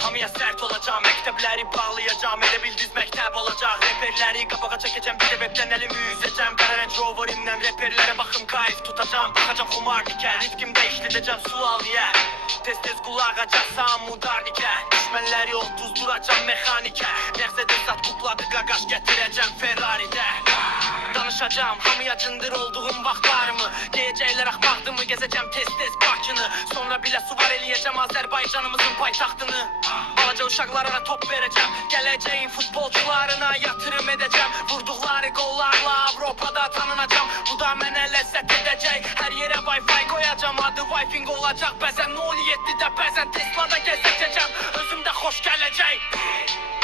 Hamıya sert olacağım, məktəbləri bağlayacağım. Elə bildiz məktəb olacaq. Reperləri qabağa çəkəcəm, bir də webdən əlimi üzəcəm. Qara Range Roverimlə reperlərə baxım kayf tutacağım. Baxacam xumar dikən, ritmimdə işlədəcəm sual niyə. Tez-tez qulaq acaqsam mudar dikə. Düşmənləri otuzduracam mexanikə. Nəğzədə sat kupladı qaqaş gətirəcəm Ferrari'də. Danışacağım hamıya cındır olduğum vaxtlarımı. Geyəcəklər axmaqdımı, gezəcəm tez-tez Bakını. Sonra bilə suvar eləyəcəm Azərbaycanımızın paytaxtını. Balaca uşaqlara top verəcəm, gələcəyin futbolcularına yatırım edəcəm. Vurduqları qollarla Avropada tanınacam. Bu da mənə ləzzət edəcək, hər yerə Wi-Fi qoyacam. Adı Wi-Fi olacaq bəzən 07'də, bəzən Tesla'da gəzəcəcəm. Özümdə xoş gələcək.